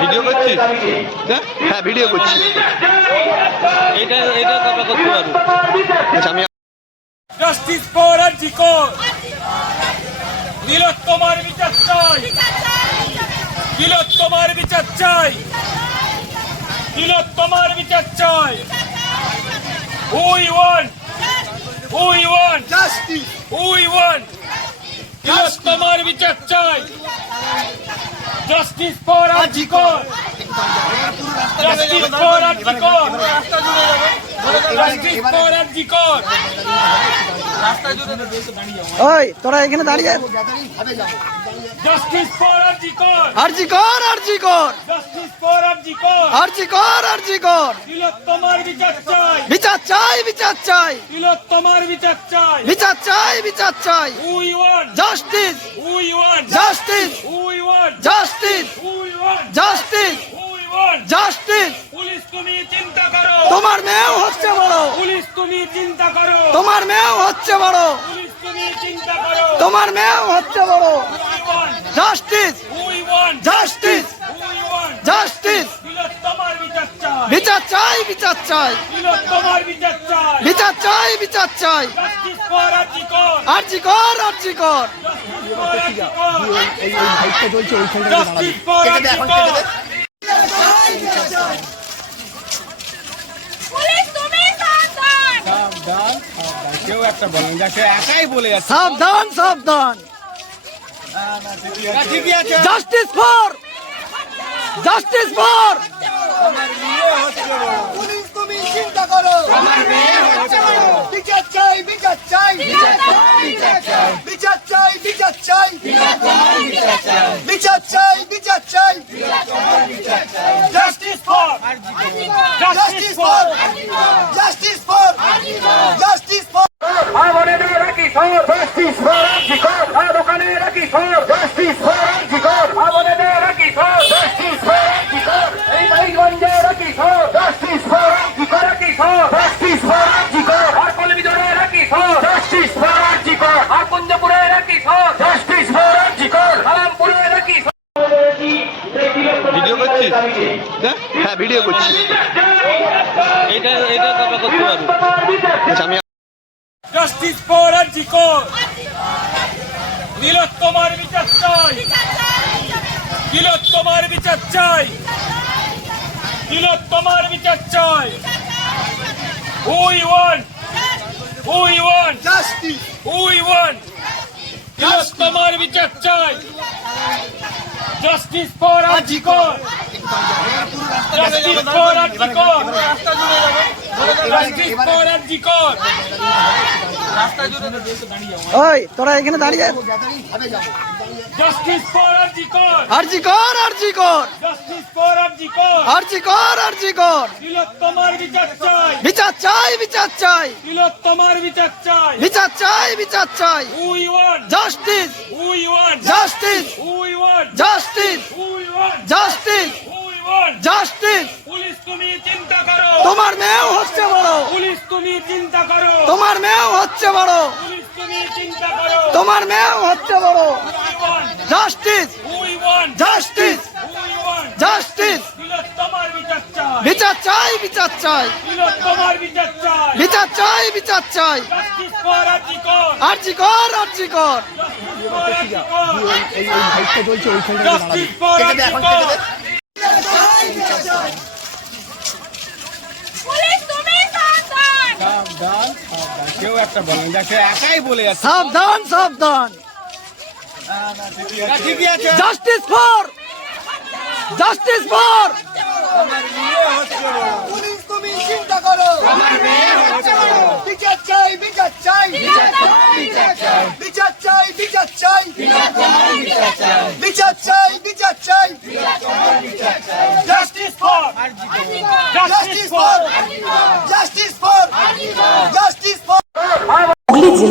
Video করছিস? হ্যাঁ? হ্যাঁ ভিডিও করছি। এটা এটা আমরা করতে পারব। আচ্ছা আমি জাস্টিস ফর আরজিকর তিলোত্তমার বিচার চাই তিলোত্তমার বিচার চাই বিচার চাই we want we want justice we want তিলোত্তমার বিচার চাই justice for RG Kar justice for RG Kar justice for RG Kar ওই তোরা এখানে দাঁড়িয়ে। জাস্টিস ফর আরজিকর আরজি কর আরজি কর জাস্টিস ফর আরজিকর। আরজি কর আরজি কর তিলোত্তমার বিচার চাই। বিচার চাই বিচার চাই। তিলোত্তমার বিচার চাই। বিচার চাই বিচার চাই। We want justice we want justice we justice justice justice police তুমি চিন্তা করো। তোমার মেয়েও হচ্ছে বড়। পুলিশ তুমি চিন্তা করো। তোমার মেয়েও হচ্ছে বড়। পুলিশ তুমি চিন্তা করো। তোমার মেয়েও হচ্ছে বড়। জাস্টিস জাস্টিস জাস্টিস চাই বিচার চাই। বিচার চাই। বিচার চাই বিচার চাই। বিচার চাই জাস্টিস ফর আরজিকর আরজি কর আরজি কর জাস্টিস ফর আরজিকর পুলিশ তুমি সাবধান। কেউ একটা বলেন যাকে একাই বলে যাচ্ছে। সাবধান সাবধান। Justice for justice for police তুমি চিন্তা করো। বিচার চাই বিচার চাই। বিচার চাই বিচার চাই। বিচার চাই বিচার চাই। Justice for justice for justice for justice for আমাদের রাখি সর জাস্টিস ফর জিকর দোকানে রাখি সর জাস্টিস ফর জিকর আমাদের রাখি সর জাস্টিস ফর জিকর এই বাইগঞ্জে রাখি সর জাস্টিস ফর জিকর রাখি সর জাস্টিস ফর জিকর আর কলমিদরে রাখি সর জাস্টিস ফর জিকর আর কুঞ্জপুরে রাখি সর জাস্টিস ফর জিকর আলামপুরে রাখি সর ভিডিও করছিস হ্যাঁ? হ্যাঁ ভিডিও করছি। এটা এটা তো আমরা করতে পারব। আচ্ছা আমি জাস্টিস ফর জিকর তিলোত্তমার বিচার চাই বিচার চাই তিলোত্তমার বিচার চাই we want we want justice we want তিলোত্তমার বিচার চাই জাস্টিস ফর আজিকর ওই, তোরা এখানে দাঁড়িয়ে আরজি কর আরজি কর। আরজি কর আরজি কর। বিচার চাই বিচার চাই। বিচার চাই বিচার চাই। বিচার চাই বিচার চাই we want justice we want justice we want justice we justice justice police তুমি চিন্তা করো তোমার মেয়েও হচ্ছে বড় পুলিশ তুমি চিন্তা করো তোমার মেয়েও হচ্ছে বড় পুলিশ তুমি চিন্তা করো তোমার মেয়েও হচ্ছে বড় জাস্টিস জাস্টিস জাস্টিস বিচার চাই বিচার চাই বিচার চাই বিচার চাই বিচার চাই বিচার চাই জাস্টিস ফর আজিকর আরজি কর আরজি কর পুলিশ তুমি সাবধান কেউ একটা বলেন যাকে একাই বলে যাচ্ছে। সাবধান সাবধান। ঠিকই আছে। Justice for justice for police তুমি চিন্তা করো। বিচার চাই। বিচার চাই বিচার চাই। বিচার চাই বিচার চাই বিচার চাই justice for justice for justice for justice for Hooghly